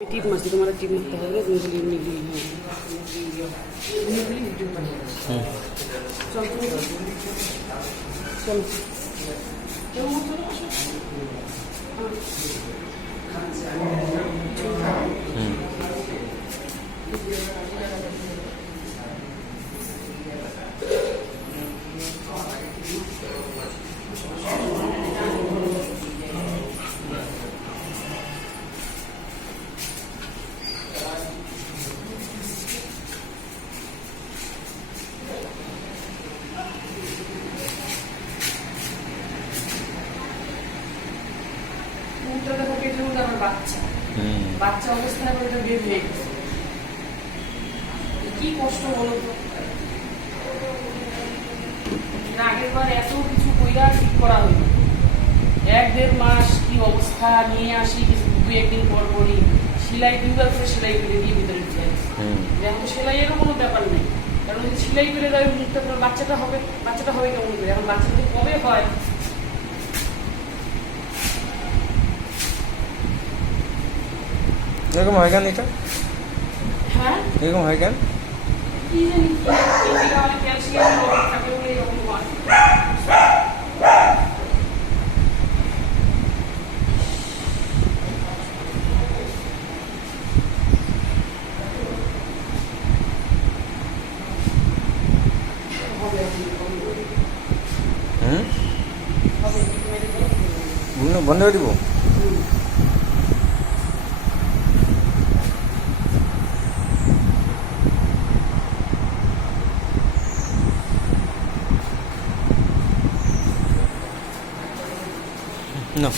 টিপ মারছি, তোমার টিপ মারতে হবে, নিগুলি নিগুলি নিগুলি ভিডিও বানিয়ে চল তুমি চল বাচ্চা অবস্থায় ওটা বের হয়ে গেছে, কি কষ্ট বলো তো। আগের বার এত কিছু কইরা ঠিক করা হইল, 1-1.5 মাস কি অবস্থা নিয়ে আসি, দু একদিন পর পরই সেলাই 2বার করে সেলাই করে দিয়ে ভিতরে ঢুকে এখন সেলাইয়েরও কোনো ব্যাপার নেই, কারণ যদি সেলাই করে দেয় মুখটা বাচ্চাটা হবে কেমন করে, এখন বাচ্চা যদি কবে হয়। এরকম হয় কেন এটা? হ্যাঁ এরকম হয় কেন? কি জানি, ক্যালসিয়াম থাকে বলে এরকম হয়। বন্ধ করে দিব। No.